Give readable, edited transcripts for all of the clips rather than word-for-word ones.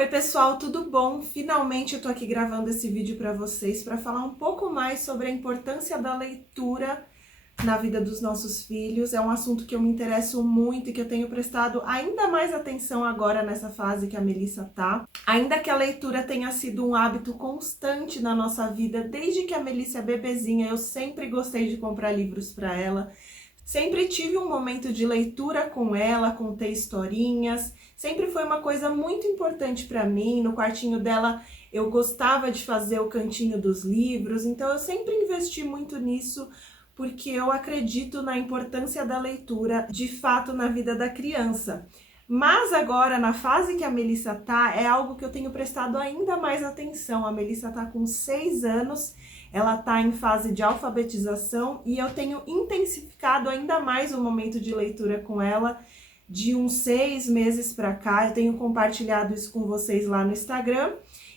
Oi pessoal, tudo bom? Finalmente eu tô aqui gravando esse vídeo para vocês para falar um pouco mais sobre a importância da leitura na vida dos nossos filhos. É um assunto que eu me interesso muito e que eu tenho prestado ainda mais atenção agora nessa fase que a Melissa tá. Ainda que a leitura tenha sido um hábito constante na nossa vida, desde que a Melissa é bebezinha, eu sempre gostei de comprar livros para ela. Sempre tive um momento de leitura com ela, contei historinhas. Sempre foi uma coisa muito importante para mim. No quartinho dela eu gostava de fazer o cantinho dos livros, então eu sempre investi muito nisso, porque eu acredito na importância da leitura, de fato, na vida da criança. Mas agora, na fase que a Melissa tá, é algo que eu tenho prestado ainda mais atenção. A Melissa tá com 6 anos, ela tá em fase de alfabetização e eu tenho intensificado ainda mais o momento de leitura com ela. De uns 6 meses pra cá, eu tenho compartilhado isso com vocês lá no Instagram.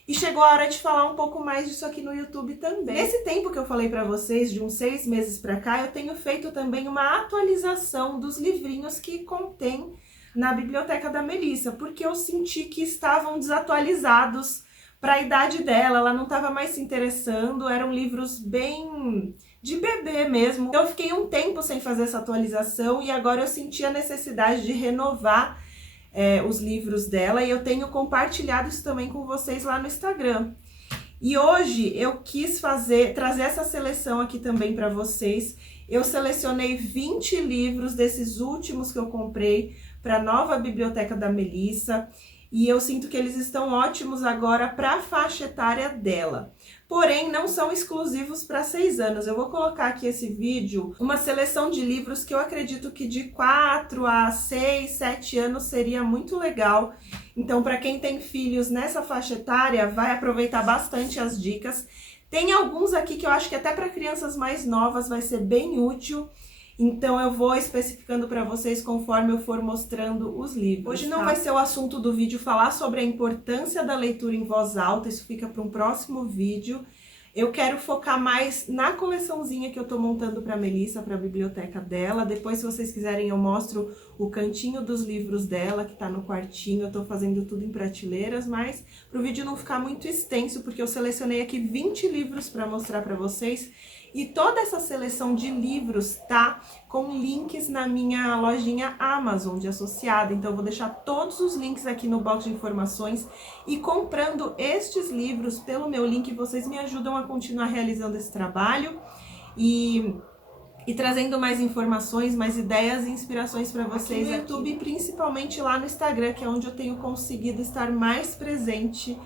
E chegou a hora de falar um pouco mais disso aqui no YouTube também. Nesse tempo que eu falei pra vocês, de uns 6 meses pra cá, eu tenho feito também uma atualização dos livrinhos que contém na biblioteca da Melissa, porque eu senti que estavam desatualizados para a idade dela, ela não estava mais se interessando, eram livros bem de bebê mesmo. Eu fiquei um tempo sem fazer essa atualização e agora eu senti a necessidade de renovar os livros dela e eu tenho compartilhado isso também com vocês lá no Instagram. E hoje eu quis trazer essa seleção aqui também para vocês. Eu selecionei 20 livros desses últimos que eu comprei para a nova biblioteca da Melissa. E eu sinto que eles estão ótimos agora para a faixa etária dela. Porém, não são exclusivos para 6 anos. Eu vou colocar aqui esse vídeo, uma seleção de livros que eu acredito que de 4 a 6, 7 anos seria muito legal. Então, para quem tem filhos nessa faixa etária, vai aproveitar bastante as dicas. Tem alguns aqui que eu acho que até para crianças mais novas vai ser bem útil. Então eu vou especificando para vocês conforme eu for mostrando os livros. Hoje não vai ser o assunto do vídeo falar sobre a importância da leitura em voz alta, isso fica para um próximo vídeo. Eu quero focar mais na coleçãozinha que eu tô montando para a Melissa, para a biblioteca dela. Depois, se vocês quiserem, eu mostro o cantinho dos livros dela, que tá no quartinho. Eu tô fazendo tudo em prateleiras, mas pro vídeo não ficar muito extenso, porque eu selecionei aqui 20 livros para mostrar para vocês. E toda essa seleção de livros tá com links na minha lojinha Amazon de associada. Então eu vou deixar todos os links aqui no box de informações. E comprando estes livros pelo meu link, vocês me ajudam a continuar realizando esse trabalho e trazendo mais informações, mais ideias e inspirações para vocês aqui no YouTube e principalmente lá no Instagram, que é onde eu tenho conseguido estar mais presente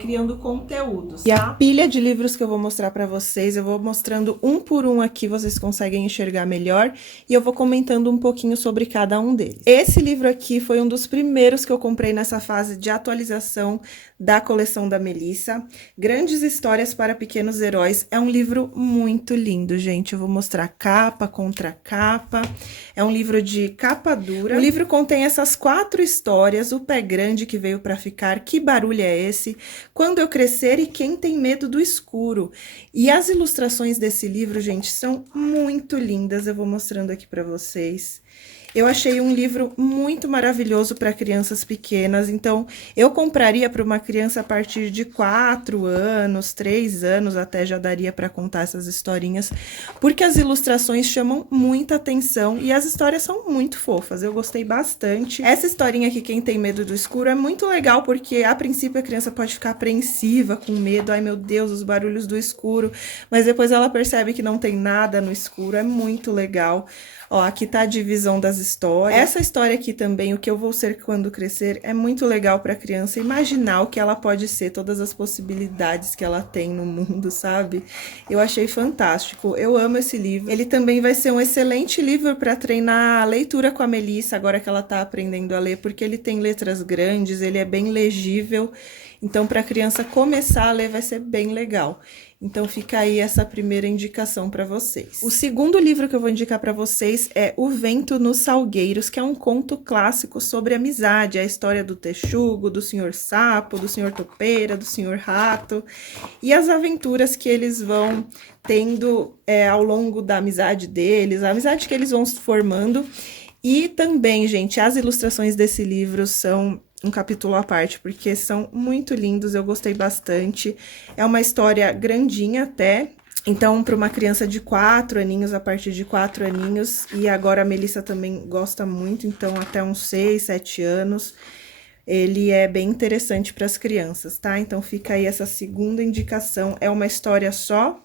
criando conteúdos, tá? E a pilha de livros que eu vou mostrar pra vocês, eu vou mostrando um por um aqui, vocês conseguem enxergar melhor, e eu vou comentando um pouquinho sobre cada um deles. Esse livro aqui foi um dos primeiros que eu comprei nessa fase de atualização da coleção da Melissa. Grandes Histórias para Pequenos Heróis. É um livro muito lindo, gente. Eu vou mostrar capa contra capa. É um livro de capa dura. O livro contém essas 4 histórias: O Pé Grande que Veio para Ficar, Que Barulho é Esse?, Quando Eu Crescer e Quem Tem Medo do Escuro. E as ilustrações desse livro, gente, são muito lindas. Eu vou mostrando aqui para vocês. Eu achei um livro muito maravilhoso para crianças pequenas, então eu compraria para uma criança a partir de 4 anos, 3 anos até já daria para contar essas historinhas, porque as ilustrações chamam muita atenção e as histórias são muito fofas, eu gostei bastante. Essa historinha aqui, Quem Tem Medo do Escuro, é muito legal porque a princípio a criança pode ficar apreensiva, com medo, ai meu Deus, os barulhos do escuro, mas depois ela percebe que não tem nada no escuro, é muito legal. Ó, aqui tá a divisão das histórias. Essa história aqui também, O Que Eu Vou Ser Quando Crescer, é muito legal pra criança imaginar o que ela pode ser, todas as possibilidades que ela tem no mundo, sabe? Eu achei fantástico, eu amo esse livro. Ele também vai ser um excelente livro para treinar a leitura com a Melissa, agora que ela tá aprendendo a ler, porque ele tem letras grandes, ele é bem legível, então para a criança começar a ler vai ser bem legal. Então fica aí essa primeira indicação para vocês. O segundo livro que eu vou indicar para vocês é O Vento nos Salgueiros, que é um conto clássico sobre amizade, a história do Texugo, do Senhor Sapo, do Senhor Topeira, do Senhor Rato, e as aventuras que eles vão tendo ao longo da amizade deles, a amizade que eles vão formando. E também, gente, as ilustrações desse livro são um capítulo à parte, porque são muito lindos, eu gostei bastante. É uma história grandinha até, então para uma criança de 4 aninhos, a partir de 4 aninhos, e agora a Melissa também gosta muito, então até uns 6, 7 anos, ele é bem interessante para as crianças, tá? Então fica aí essa segunda indicação, é uma história só,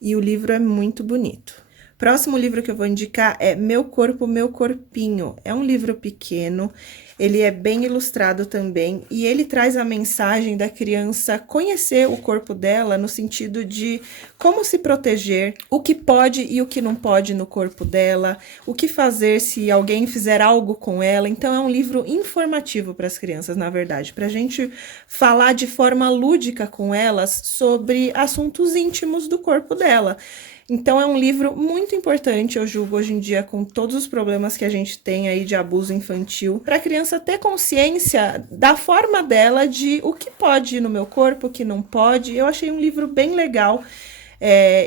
e o livro é muito bonito. Próximo livro que eu vou indicar é Meu Corpo, Meu Corpinho. É um livro pequeno, ele é bem ilustrado também, e ele traz a mensagem da criança conhecer o corpo dela no sentido de como se proteger, o que pode e o que não pode no corpo dela, o que fazer se alguém fizer algo com ela. Então, é um livro informativo para as crianças, na verdade, para a gente falar de forma lúdica com elas sobre assuntos íntimos do corpo dela. Então, é um livro muito importante, eu julgo, hoje em dia, com todos os problemas que a gente tem aí de abuso infantil, para a criança ter consciência da forma dela de o que pode ir no meu corpo, o que não pode. Eu achei um livro bem legal.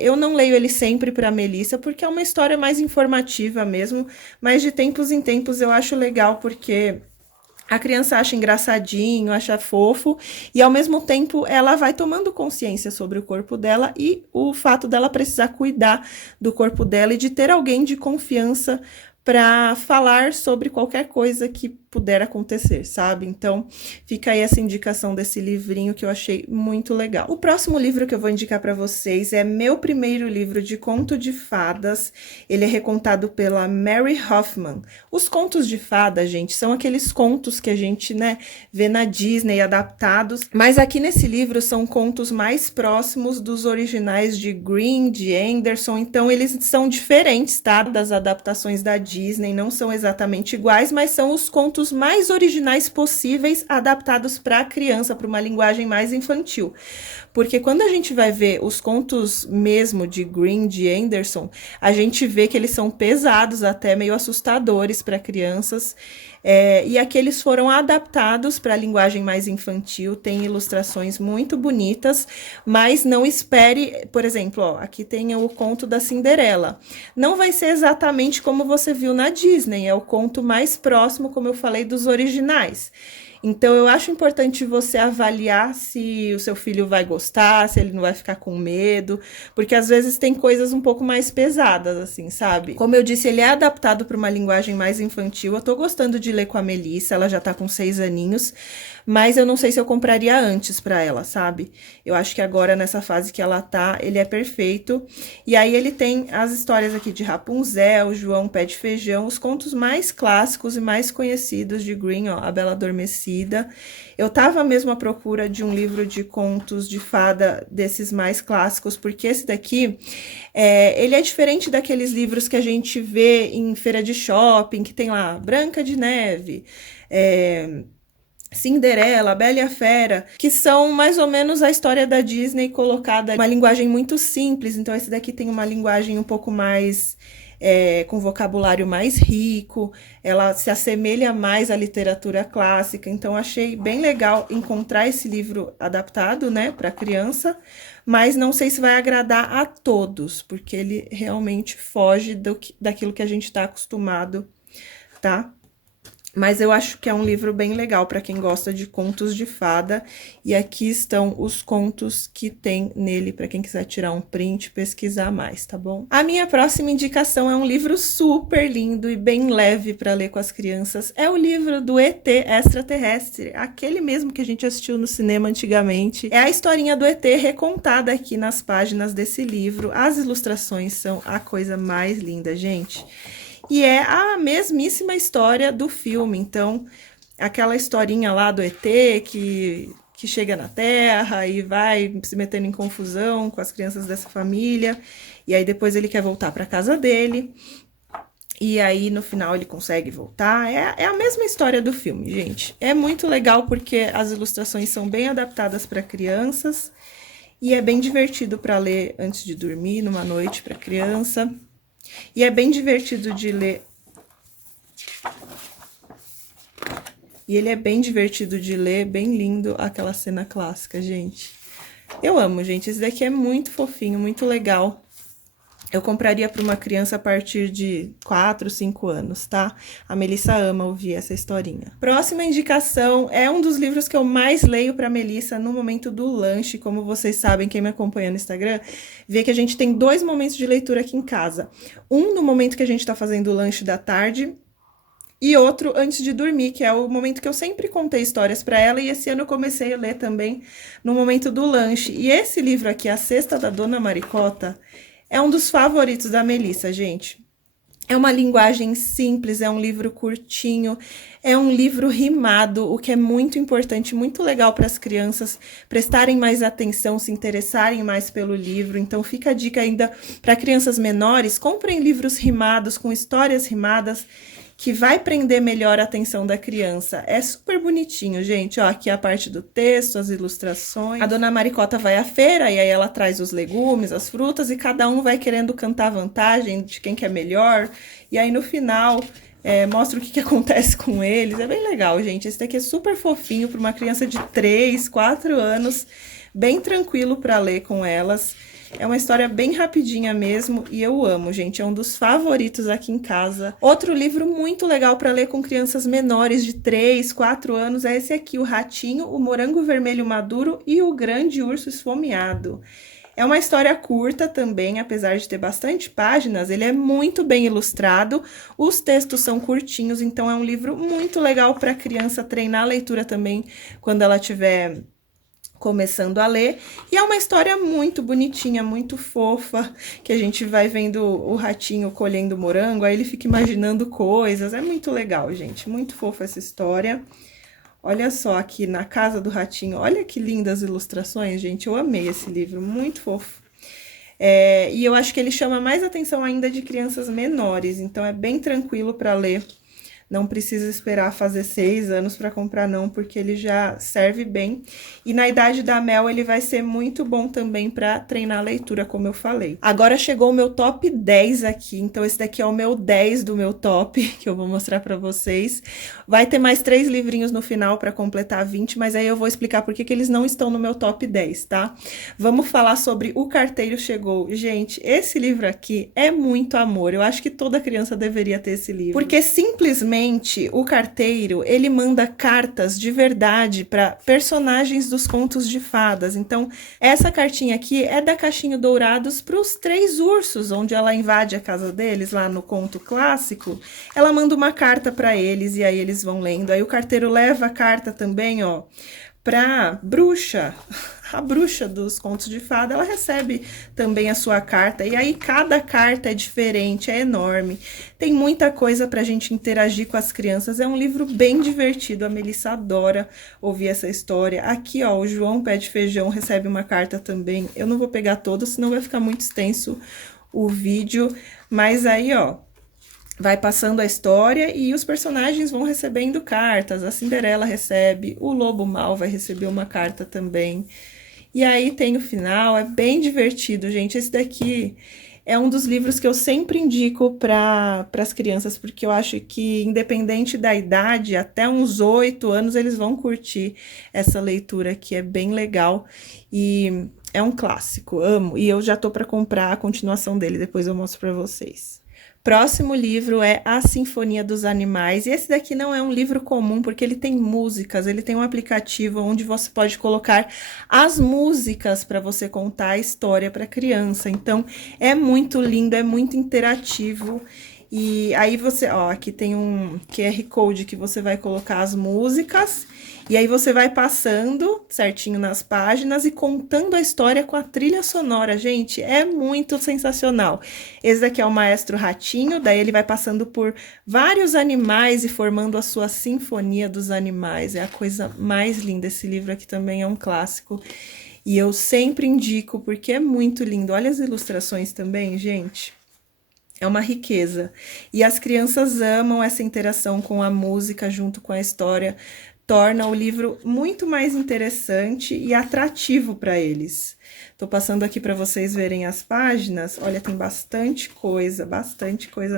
Eu não leio ele sempre para a Melissa, porque é uma história mais informativa mesmo, mas de tempos em tempos eu acho legal, porque a criança acha engraçadinho, acha fofo, e ao mesmo tempo ela vai tomando consciência sobre o corpo dela e o fato dela precisar cuidar do corpo dela e de ter alguém de confiança para falar sobre qualquer coisa que puder acontecer, sabe? Então, fica aí essa indicação desse livrinho que eu achei muito legal. O próximo livro que eu vou indicar para vocês é meu primeiro livro de conto de fadas. Ele é recontado pela Mary Hoffman. Os contos de fada, gente, são aqueles contos que a gente, né, vê na Disney adaptados, mas aqui nesse livro são contos mais próximos dos originais de Green, de Anderson, então eles são diferentes, tá? Das adaptações da Disney, não são exatamente iguais, mas são os contos mais originais possíveis adaptados para a criança, para uma linguagem mais infantil. Porque quando a gente vai ver os contos mesmo de Green, de Anderson, a gente vê que eles são pesados, até meio assustadores para crianças. E aqueles foram adaptados para a linguagem mais infantil, tem ilustrações muito bonitas, mas não espere, por exemplo, ó, aqui tem o conto da Cinderela. Não vai ser exatamente como você viu na Disney, é o conto mais próximo, como eu falei, dos originais. Então, eu acho importante você avaliar se o seu filho vai gostar, se ele não vai ficar com medo, porque às vezes tem coisas um pouco mais pesadas, assim, sabe? Como eu disse, ele é adaptado para uma linguagem mais infantil. Eu tô gostando de ler com a Melissa, ela já tá com 6 aninhos, mas eu não sei se eu compraria antes para ela, sabe? Eu acho que agora, nessa fase que ela tá, ele é perfeito. E aí ele tem as histórias aqui de Rapunzel, João Pé de Feijão, os contos mais clássicos e mais conhecidos de Green, ó, A Bela Adormecida. Eu tava mesmo à procura de um livro de contos de fada desses mais clássicos, porque esse daqui, ele é diferente daqueles livros que a gente vê em feira de shopping, que tem lá Branca de Neve, Cinderela, Bela e a Fera, que são mais ou menos a história da Disney colocada em uma linguagem muito simples. Então esse daqui tem uma linguagem um pouco mais, com vocabulário mais rico, ela se assemelha mais à literatura clássica. Então achei bem legal encontrar esse livro adaptado, né, para criança, mas não sei se vai agradar a todos, porque ele realmente foge daquilo que a gente está acostumado, tá? Mas eu acho que é um livro bem legal para quem gosta de contos de fada. E aqui estão os contos que tem nele, para quem quiser tirar um print e pesquisar mais, tá bom? A minha próxima indicação é um livro super lindo e bem leve para ler com as crianças. É o livro do ET Extraterrestre, aquele mesmo que a gente assistiu no cinema antigamente. É a historinha do ET recontada aqui nas páginas desse livro. As ilustrações são a coisa mais linda, gente. E é a mesmíssima história do filme. Então, aquela historinha lá do ET que chega na Terra e vai se metendo em confusão com as crianças dessa família. E aí depois ele quer voltar para casa dele. E aí no final ele consegue voltar. É a mesma história do filme, gente. É muito legal porque as ilustrações são bem adaptadas para crianças. E é bem divertido para ler antes de dormir, numa noite para criança. E é bem divertido de ler. E ele é bem divertido de ler, bem lindo aquela cena clássica, gente. Eu amo, gente. Esse daqui é muito fofinho, muito legal. Eu compraria para uma criança a partir de 4, 5 anos, tá? A Melissa ama ouvir essa historinha. Próxima indicação é um dos livros que eu mais leio para Melissa no momento do lanche. Como vocês sabem, quem me acompanha no Instagram, vê que a gente tem 2 momentos de leitura aqui em casa. Um no momento que a gente tá fazendo o lanche da tarde, e outro antes de dormir, que é o momento que eu sempre contei histórias para ela, e esse ano eu comecei a ler também no momento do lanche. E esse livro aqui, A Cesta da Dona Maricota, é um dos favoritos da Melissa, gente. É uma linguagem simples, é um livro curtinho, é um livro rimado, o que é muito importante, muito legal para as crianças prestarem mais atenção, se interessarem mais pelo livro. Então fica a dica ainda para crianças menores, comprem livros rimados, com histórias rimadas, que vai prender melhor a atenção da criança. É super bonitinho, gente. Ó, aqui a parte do texto, as ilustrações. A Dona Maricota vai à feira e aí ela traz os legumes, as frutas, e cada um vai querendo cantar vantagem de quem que é melhor. E aí no final mostra o que acontece com eles. É bem legal, gente. Esse daqui é super fofinho para uma criança de 3, 4 anos. Bem tranquilo para ler com elas. É uma história bem rapidinha mesmo e eu amo, gente. É um dos favoritos aqui em casa. Outro livro muito legal para ler com crianças menores de 3, 4 anos é esse aqui, O Ratinho, o Morango Vermelho Maduro e o Grande Urso Esfomeado. É uma história curta também, apesar de ter bastante páginas, ele é muito bem ilustrado, os textos são curtinhos, então é um livro muito legal para a criança treinar a leitura também quando ela tiver começando a ler, e é uma história muito bonitinha, muito fofa, que a gente vai vendo o ratinho colhendo morango, aí ele fica imaginando coisas, é muito legal, gente, muito fofa essa história. Olha só aqui na casa do ratinho, olha que lindas ilustrações, gente, eu amei esse livro, muito fofo. E eu acho que ele chama mais atenção ainda de crianças menores, então é bem tranquilo para ler. Não precisa esperar fazer 6 anos para comprar não, porque ele já serve bem. E na idade da Mel ele vai ser muito bom também para treinar a leitura, como eu falei. Agora chegou o meu top 10 aqui, então esse daqui é o meu 10 do meu top, que eu vou mostrar para vocês. Vai ter mais 3 livrinhos no final para completar 20, mas aí eu vou explicar por que eles não estão no meu top 10, tá? Vamos falar sobre O Carteiro Chegou. Gente, esse livro aqui é muito amor, eu acho que toda criança deveria ter esse livro. Porque simplesmente o carteiro, ele manda cartas de verdade para personagens dos contos de fadas. Então, essa cartinha aqui é da Caixinho Dourados para os 3 ursos, onde ela invade a casa deles, lá no conto clássico. Ela manda uma carta para eles e aí eles vão lendo. Aí o carteiro leva a carta também, ó, pra bruxa. A bruxa dos contos de fada, ela recebe também a sua carta, e aí cada carta é diferente, é enorme. Tem muita coisa pra gente interagir com as crianças, é um livro bem divertido, a Melissa adora ouvir essa história. Aqui, ó, o João Pé de Feijão recebe uma carta também, eu não vou pegar todas, senão vai ficar muito extenso o vídeo, mas aí, ó, vai passando a história e os personagens vão recebendo cartas. A Cinderela recebe, o Lobo Mau vai receber uma carta também. E aí tem o final, é bem divertido, gente. Esse daqui é um dos livros que eu sempre indico para as crianças, porque eu acho que, independente da idade, até uns 8 anos, eles vão curtir essa leitura que é bem legal. E é um clássico, amo. E eu já tô para comprar a continuação dele, depois eu mostro para vocês. Próximo livro é A Sinfonia dos Animais, e esse daqui não é um livro comum, porque ele tem músicas, ele tem um aplicativo onde você pode colocar as músicas para você contar a história para criança, então é muito lindo, é muito interativo. E aí você, ó, aqui tem um QR Code que você vai colocar as músicas, e aí você vai passando certinho nas páginas e contando a história com a trilha sonora. Gente, é muito sensacional. Esse daqui é o Maestro Ratinho, daí ele vai passando por vários animais e formando a sua Sinfonia dos Animais. É a coisa mais linda. Esse livro aqui também é um clássico. E eu sempre indico porque é muito lindo. Olha as ilustrações também, gente. É uma riqueza. E as crianças amam essa interação com a música junto com a história, torna o livro muito mais interessante e atrativo para eles. Tô passando aqui para vocês verem as páginas. Olha, tem bastante coisa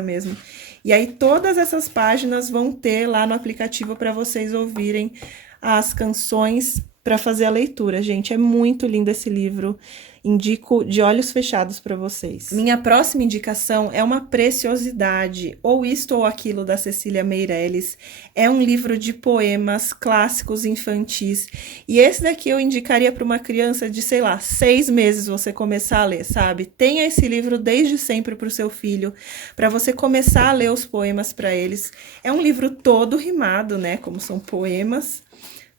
mesmo. E aí todas essas páginas vão ter lá no aplicativo para vocês ouvirem as canções para fazer a leitura, gente. É muito lindo esse livro. Indico de olhos fechados para vocês. Minha próxima indicação é uma preciosidade, Ou Isto ou Aquilo, da Cecília Meirelles. É um livro de poemas clássicos infantis. E esse daqui eu indicaria para uma criança de, sei lá, 6 meses você começar a ler, sabe? Tenha esse livro desde sempre para o seu filho, para você começar a ler os poemas para eles. É um livro todo rimado, né? Como são poemas.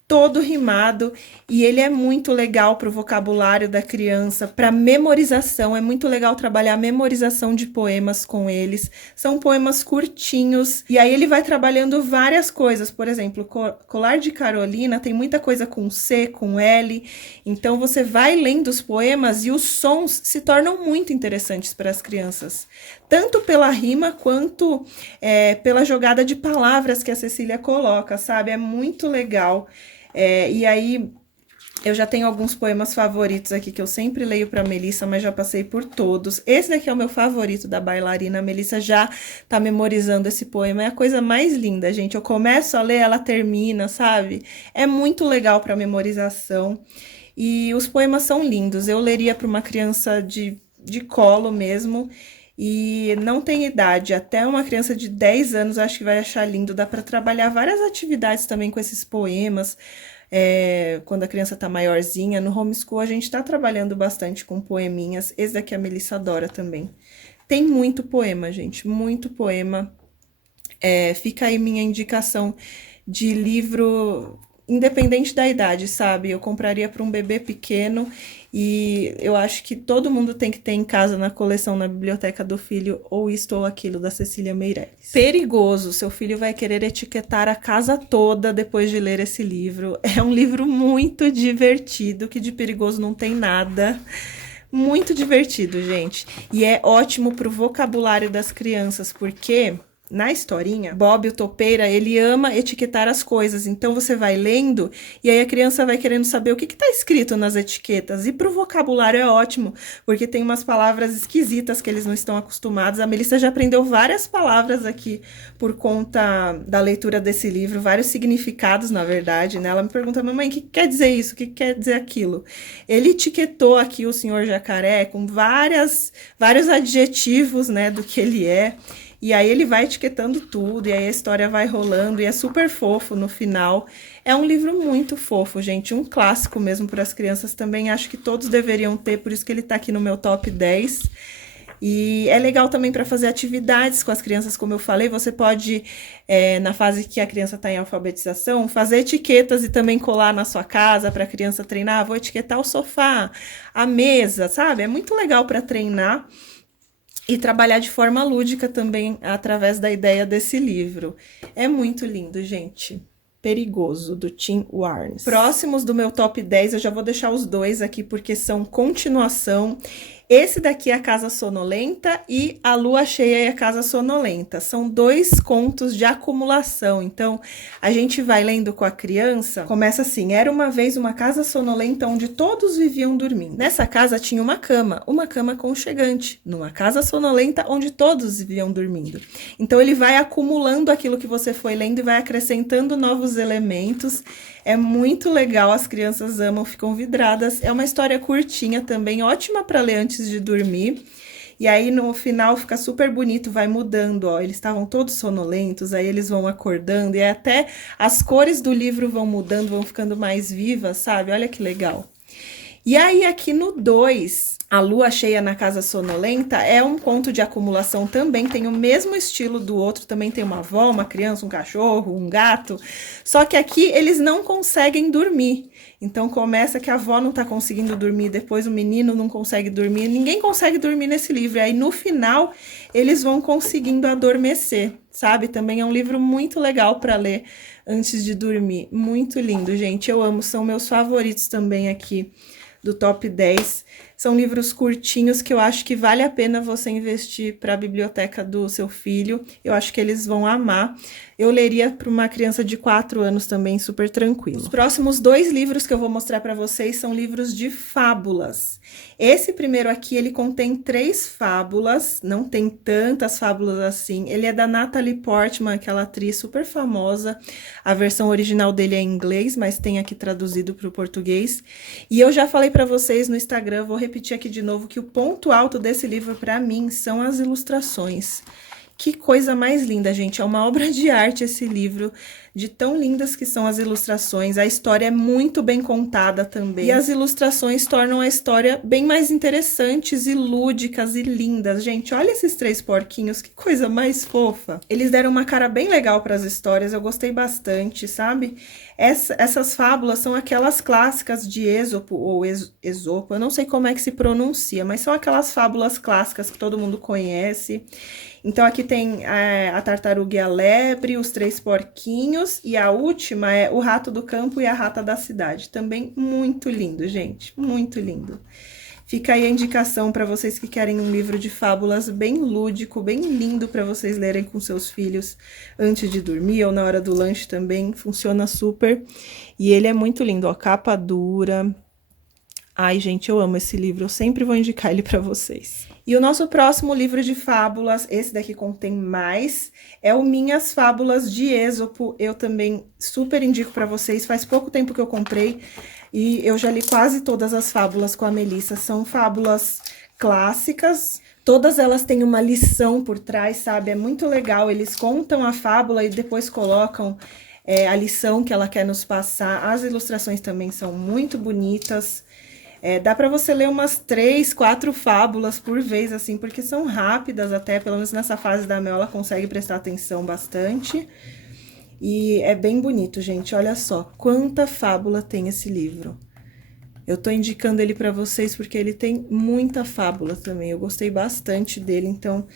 Todo rimado, e ele é muito legal para o vocabulário da criança, para memorização. É muito legal trabalhar a memorização de poemas com eles. São poemas curtinhos, e aí ele vai trabalhando várias coisas. Por exemplo, Colar de Carolina tem muita coisa com C, com L, então você vai lendo os poemas e os sons se tornam muito interessantes para as crianças, tanto pela rima quanto pela jogada de palavras que a Cecília coloca, sabe? É muito legal. E aí, eu já tenho alguns poemas favoritos aqui que eu sempre leio para Melissa, mas já passei por todos. Esse daqui é o meu favorito, da bailarina. A Melissa já tá memorizando esse poema. É a coisa mais linda, gente. Eu começo a ler, ela termina, sabe? É muito legal para memorização. E os poemas são lindos. Eu leria para uma criança de colo mesmo. E não tem idade, até uma criança de 10 anos acho que vai achar lindo. Dá para trabalhar várias atividades também com esses poemas, quando a criança tá maiorzinha. No homeschool a gente tá trabalhando bastante com poeminhas. Esse daqui a Melissa adora também. Tem muito poema, gente, muito poema. Fica aí minha indicação de livro, independente da idade, sabe? Eu compraria para um bebê pequeno e eu acho que todo mundo tem que ter em casa, na coleção, na biblioteca do filho, Ou Isto ou Aquilo, da Cecília Meirelles. Perigoso, seu filho vai querer etiquetar a casa toda depois de ler esse livro. É um livro muito divertido, que de perigoso não tem nada. Muito divertido, gente. E é ótimo pro vocabulário das crianças, porque na historinha, Bob, o topeira, ele ama etiquetar as coisas. Então, você vai lendo e aí a criança vai querendo saber o que está escrito nas etiquetas. E pro vocabulário é ótimo, porque tem umas palavras esquisitas que eles não estão acostumados. A Melissa já aprendeu várias palavras aqui por conta da leitura desse livro, vários significados, na verdade, né? Ela me pergunta, mamãe, o que quer dizer isso? O que quer dizer aquilo? Ele etiquetou aqui o senhor jacaré com vários adjetivos, né, do que ele é. E aí ele vai etiquetando tudo, e aí a história vai rolando, e é super fofo no final. É um livro muito fofo, gente, um clássico mesmo para as crianças também. Acho que todos deveriam ter, por isso que ele tá aqui no meu top 10. E é legal também para fazer atividades com as crianças, como eu falei. Você pode, na fase que a criança está em alfabetização, fazer etiquetas e também colar na sua casa para a criança treinar. Vou etiquetar o sofá, a mesa, sabe? É muito legal para treinar e trabalhar de forma lúdica também através da ideia desse livro. É muito lindo, gente. Perigoso, do Tim Warnes. Próximos do meu top 10, eu já vou deixar os dois aqui porque são continuação. Esse daqui é A Casa Sonolenta e A Lua Cheia e a Casa Sonolenta. São 2 contos de acumulação. Então, a gente vai lendo com a criança. Começa assim: era uma vez uma casa sonolenta onde todos viviam dormindo. Nessa casa tinha uma cama aconchegante. Numa casa sonolenta onde todos viviam dormindo. Então, ele vai acumulando aquilo que você foi lendo e vai acrescentando novos elementos. É muito legal, as crianças amam, ficam vidradas. É uma história curtinha também, ótima para ler antes de dormir. E aí no final fica super bonito, vai mudando, ó. Eles estavam todos sonolentos, aí eles vão acordando e até as cores do livro vão mudando, vão ficando mais vivas, sabe? Olha que legal. E aí aqui no 2, A Lua Cheia na Casa Sonolenta, é um conto de acumulação também, tem o mesmo estilo do outro, também tem uma avó, uma criança, um cachorro, um gato, só que aqui eles não conseguem dormir. Então começa que a avó não tá conseguindo dormir, depois o menino não consegue dormir, ninguém consegue dormir nesse livro. E aí no final eles vão conseguindo adormecer, sabe? Também é um livro muito legal para ler antes de dormir, muito lindo, gente, eu amo, são meus favoritos também aqui do top 10. São livros curtinhos que eu acho que vale a pena você investir para a biblioteca do seu filho. Eu acho que eles vão amar. Eu leria para uma criança de 4 anos também, super tranquilo. Os próximos 2 livros que eu vou mostrar para vocês são livros de fábulas. Esse primeiro aqui, ele contém 3 fábulas, não tem tantas fábulas assim. Ele é da Natalie Portman, aquela atriz super famosa. A versão original dele é em inglês, mas tem aqui traduzido para o português. E eu já falei para vocês no Instagram, vou repetir aqui de novo, que o ponto alto desse livro para mim são as ilustrações. Que coisa mais linda, gente. É uma obra de arte esse livro, de tão lindas que são as ilustrações. A história é muito bem contada também. E as ilustrações tornam a história bem mais interessantes e lúdicas e lindas. Gente, olha esses 3 porquinhos, que coisa mais fofa. Eles deram uma cara bem legal para as histórias, eu gostei bastante, sabe? Essas fábulas são aquelas clássicas de Êxopo, ou Esopo, eu não sei como é que se pronuncia, mas são aquelas fábulas clássicas que todo mundo conhece. Então, aqui tem a tartaruga e a lebre, os 3 porquinhos, e a última é o rato do campo e a rata da cidade. Também muito lindo, gente, muito lindo. Fica aí a indicação para vocês que querem um livro de fábulas bem lúdico, bem lindo para vocês lerem com seus filhos antes de dormir ou na hora do lanche também, funciona super. E ele é muito lindo, ó, capa dura. Ai, gente, eu amo esse livro, eu sempre vou indicar ele para vocês. E o nosso próximo livro de fábulas, esse daqui contém mais, é o Minhas Fábulas de Êxopo. Eu também super indico para vocês, faz pouco tempo que eu comprei e eu já li quase todas as fábulas com a Melissa. São fábulas clássicas, todas elas têm uma lição por trás, sabe? É muito legal, eles contam a fábula e depois colocam a lição que ela quer nos passar. As ilustrações também são muito bonitas. Dá pra você ler umas 3, 4 fábulas por vez, assim, porque são rápidas até, pelo menos nessa fase da Mel, ela consegue prestar atenção bastante. E é bem bonito, gente, olha só, quanta fábula tem esse livro. Eu tô indicando ele pra vocês porque ele tem muita fábula também, eu gostei bastante dele, então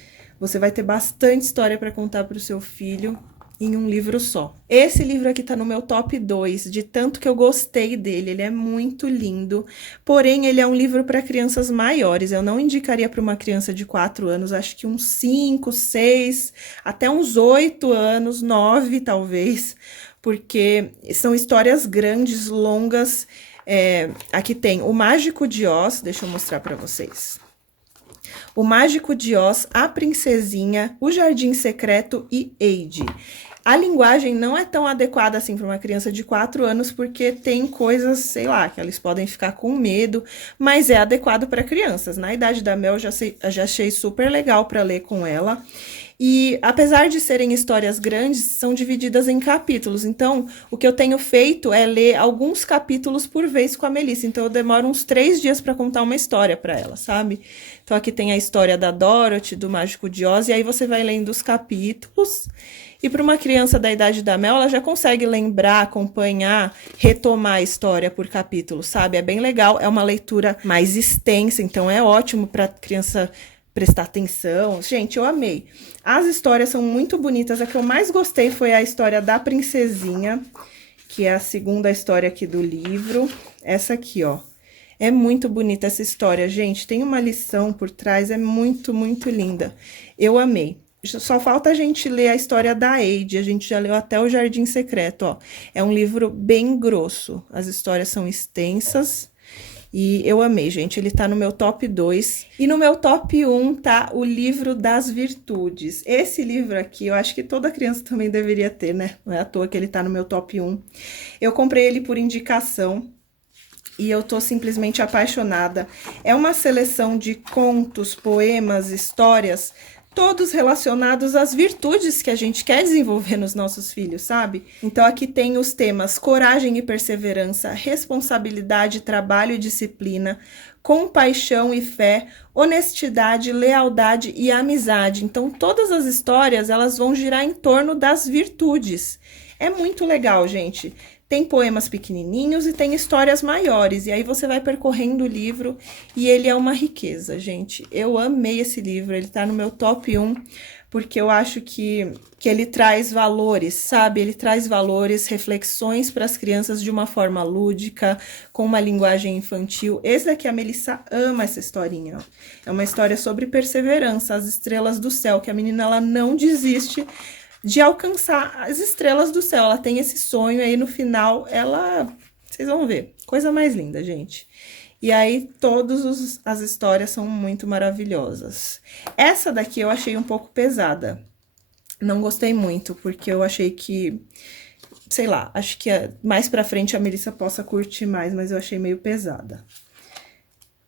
você vai ter bastante história pra contar pro seu filho em um livro só. Esse livro aqui tá no meu top 2, de tanto que eu gostei dele, ele é muito lindo, porém ele é um livro para crianças maiores, eu não indicaria para uma criança de 4 anos, acho que uns 5, 6, até uns 8 anos, 9 talvez, porque são histórias grandes, longas. Aqui tem O Mágico de Oz, deixa eu mostrar para vocês. O Mágico de Oz, A Princesinha, O Jardim Secreto e Heidi. A linguagem não é tão adequada assim para uma criança de 4 anos, porque tem coisas, sei lá, que eles podem ficar com medo, mas é adequado para crianças. Na idade da Mel, já achei super legal para ler com ela. E apesar de serem histórias grandes, são divididas em capítulos. Então, o que eu tenho feito é ler alguns capítulos por vez com a Melissa. Então, eu demoro uns 3 dias para contar uma história para ela, sabe? Então, aqui tem a história da Dorothy, do Mágico de Oz, e aí você vai lendo os capítulos. E para uma criança da idade da Mel, ela já consegue lembrar, acompanhar, retomar a história por capítulo, sabe? É bem legal, é uma leitura mais extensa, então é ótimo para criança prestar atenção. Gente, eu amei. As histórias são muito bonitas. A que eu mais gostei foi a história da Princesinha, que é a segunda história aqui do livro. Essa aqui, ó. É muito bonita essa história, gente. Tem uma lição por trás, é muito, muito linda. Eu amei. Só falta a gente ler a história da Heidi, a gente já leu até O Jardim Secreto, ó. É um livro bem grosso, as histórias são extensas. E eu amei, gente, ele tá no meu top 2. E no meu top 1 tá o Livro das Virtudes. Esse livro aqui, eu acho que toda criança também deveria ter, né? Não é à toa que ele tá no meu top 1. Eu comprei ele por indicação e eu tô simplesmente apaixonada. É uma seleção de contos, poemas, histórias, todos relacionados às virtudes que a gente quer desenvolver nos nossos filhos, sabe? Então, aqui tem os temas coragem e perseverança, responsabilidade, trabalho e disciplina, compaixão e fé, honestidade, lealdade e amizade. Então, todas as histórias, elas vão girar em torno das virtudes. É muito legal, gente. Tem poemas pequenininhos e tem histórias maiores, e aí você vai percorrendo o livro e ele é uma riqueza, gente. Eu amei esse livro, ele tá no meu top 1, porque eu acho que ele traz valores, sabe? Ele traz valores, reflexões para as crianças de uma forma lúdica, com uma linguagem infantil. Esse daqui, a Melissa ama essa historinha, ó. É uma história sobre perseverança, as estrelas do céu, que a menina ela não desiste de alcançar as estrelas do céu. Ela tem esse sonho aí no final, ela... Vocês vão ver, coisa mais linda, gente. E aí, todas as histórias são muito maravilhosas. Essa daqui eu achei um pouco pesada. Não gostei muito, porque eu achei que... Sei lá, acho que mais pra frente a Melissa possa curtir mais, mas eu achei meio pesada.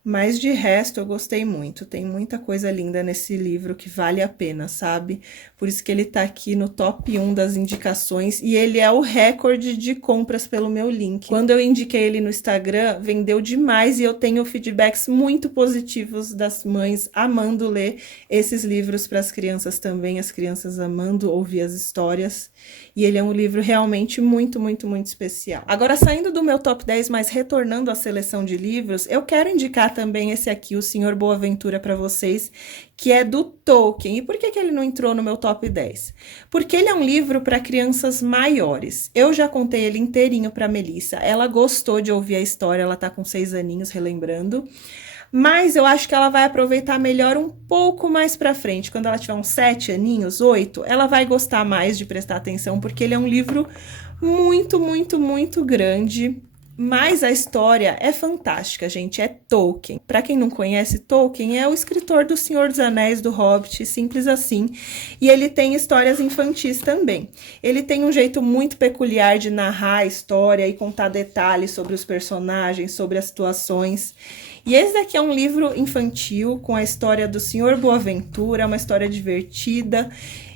Mas de resto eu gostei muito, tem muita coisa linda nesse livro que vale a pena, sabe? Por isso que ele tá aqui no top 1 das indicações e ele é o recorde de compras pelo meu link. Quando eu indiquei ele no Instagram, vendeu demais e eu tenho feedbacks muito positivos das mães amando ler esses livros para as crianças também, as crianças amando ouvir as histórias. E ele é um livro realmente muito, muito, muito especial. Agora, saindo do meu top 10, mas retornando à seleção de livros, eu quero indicar também esse aqui, O Senhor Boaventura, para vocês, que é do Tolkien. E por que ele não entrou no meu top 10? Porque ele é um livro para crianças maiores. Eu já contei ele inteirinho para Melissa. Ela gostou de ouvir a história, ela tá com 6 aninhos, relembrando. Mas eu acho que ela vai aproveitar melhor um pouco mais pra frente. Quando ela tiver uns 7 aninhos, 8, ela vai gostar mais de prestar atenção, porque ele é um livro muito, muito, muito grande. Mas a história é fantástica, gente, é Tolkien. Pra quem não conhece, Tolkien é o escritor do Senhor dos Anéis, do Hobbit, simples assim. E ele tem histórias infantis também. Ele tem um jeito muito peculiar de narrar a história e contar detalhes sobre os personagens, sobre as situações. E esse daqui é um livro infantil com a história do Senhor Boaventura, é uma história divertida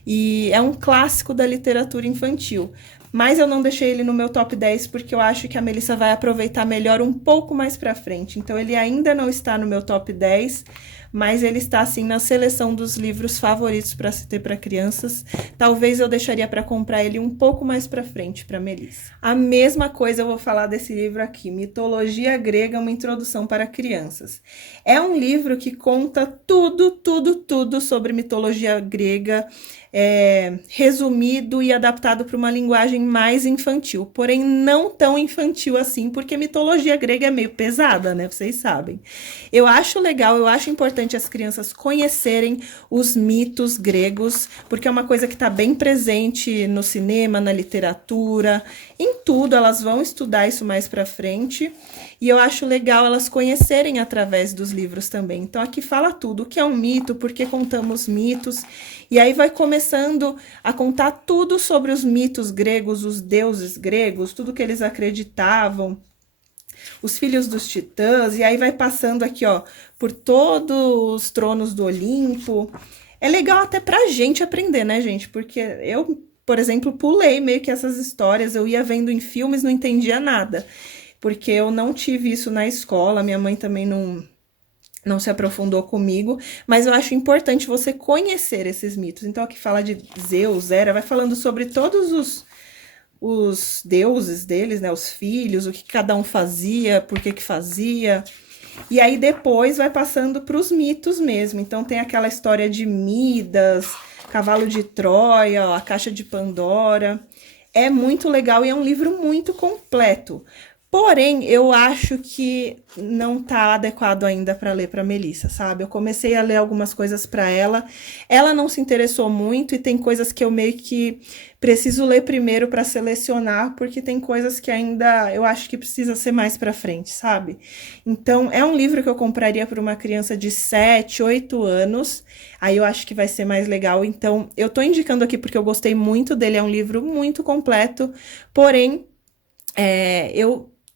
e é um clássico da literatura infantil. Mas eu não deixei ele no meu top 10 porque eu acho que a Melissa vai aproveitar melhor um pouco mais pra frente. Então ele ainda não está no meu top 10, mas ele está assim na seleção dos livros favoritos para se ter para crianças. Talvez eu deixaria para comprar ele um pouco mais para frente para Melissa. A mesma coisa eu vou falar desse livro aqui, Mitologia Grega, uma introdução para crianças. É um livro que conta tudo, tudo, tudo sobre mitologia grega, resumido e adaptado para uma linguagem mais infantil, porém não tão infantil assim, porque mitologia grega é meio pesada, né? Vocês sabem. Eu acho legal, eu acho importante as crianças conhecerem os mitos gregos, porque é uma coisa que está bem presente no cinema, na literatura, em tudo, elas vão estudar isso mais para frente, e eu acho legal elas conhecerem através dos livros também. Então aqui fala tudo, o que é um mito, por que contamos mitos, e aí vai começando a contar tudo sobre os mitos gregos, os deuses gregos, tudo que eles acreditavam, os filhos dos titãs, e aí vai passando aqui, ó, por todos os tronos do Olimpo. É legal até pra gente aprender, né, gente? Porque eu, por exemplo, pulei meio que essas histórias, eu ia vendo em filmes, não entendia nada, porque eu não tive isso na escola, minha mãe também não se aprofundou comigo, mas eu acho importante você conhecer esses mitos. Então, aqui fala de Zeus, Hera, vai falando sobre todos os deuses deles, né, os filhos, o que cada um fazia, por que fazia. E aí depois vai passando para os mitos mesmo. Então tem aquela história de Midas, Cavalo de Troia, ó, a Caixa de Pandora. É muito legal e é um livro muito completo. Porém, eu acho que não tá adequado ainda para ler para Melissa, sabe? Eu comecei a ler algumas coisas para ela, ela não se interessou muito e tem coisas que eu meio que preciso ler primeiro para selecionar, porque tem coisas que ainda eu acho que precisa ser mais para frente, sabe? Então, é um livro que eu compraria para uma criança de 7, 8 anos, aí eu acho que vai ser mais legal. Então, eu tô indicando aqui porque eu gostei muito dele, é um livro muito completo, porém,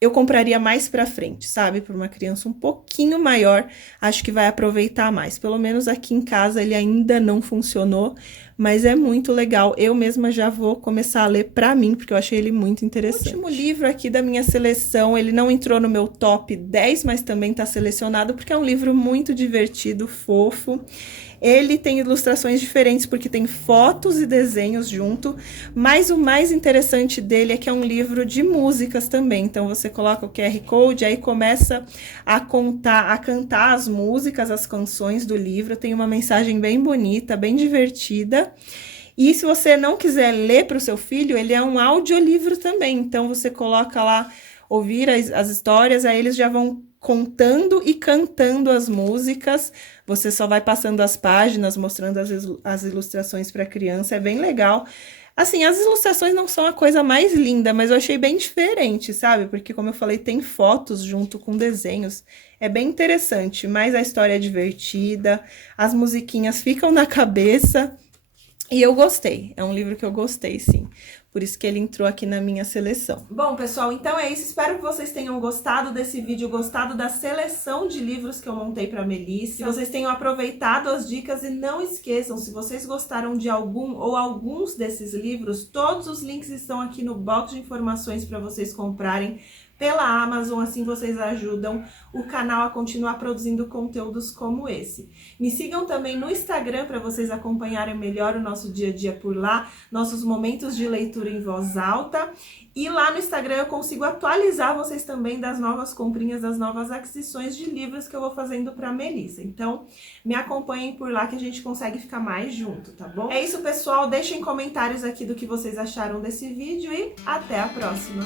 eu compraria mais pra frente, sabe? Para uma criança um pouquinho maior, acho que vai aproveitar mais. Pelo menos aqui em casa ele ainda não funcionou, mas é muito legal. Eu mesma já vou começar a ler pra mim, porque eu achei ele muito interessante. O último livro aqui da minha seleção, ele não entrou no meu top 10, mas também tá selecionado, porque é um livro muito divertido, fofo. Ele tem ilustrações diferentes porque tem fotos e desenhos junto, mas o mais interessante dele é que é um livro de músicas também. Então você coloca o QR Code, aí começa a cantar as músicas, as canções do livro. Tem uma mensagem bem bonita, bem divertida. Divertida. E se você não quiser ler para o seu filho, ele é um audiolivro também. Então, você coloca lá, ouvir as histórias, aí eles já vão contando e cantando as músicas. Você só vai passando as páginas, mostrando as ilustrações para a criança. É bem legal. Assim, as ilustrações não são a coisa mais linda, mas eu achei bem diferente, sabe? Porque, como eu falei, tem fotos junto com desenhos. É bem interessante, mas a história é divertida, as musiquinhas ficam na cabeça. E eu gostei, é um livro que eu gostei, sim. Por isso que ele entrou aqui na minha seleção. Bom, pessoal, então é isso. Espero que vocês tenham gostado desse vídeo, gostado da seleção de livros que eu montei para Melissa. Que vocês tenham aproveitado as dicas e não esqueçam, se vocês gostaram de algum ou alguns desses livros, todos os links estão aqui no box de informações para vocês comprarem pela Amazon, assim vocês ajudam o canal a continuar produzindo conteúdos como esse. Me sigam também no Instagram para vocês acompanharem melhor o nosso dia a dia por lá, nossos momentos de leitura em voz alta. E lá no Instagram eu consigo atualizar vocês também das novas comprinhas, das novas aquisições de livros que eu vou fazendo para Melissa. Então, me acompanhem por lá que a gente consegue ficar mais junto, tá bom? É isso, pessoal. Deixem comentários aqui do que vocês acharam desse vídeo e até a próxima!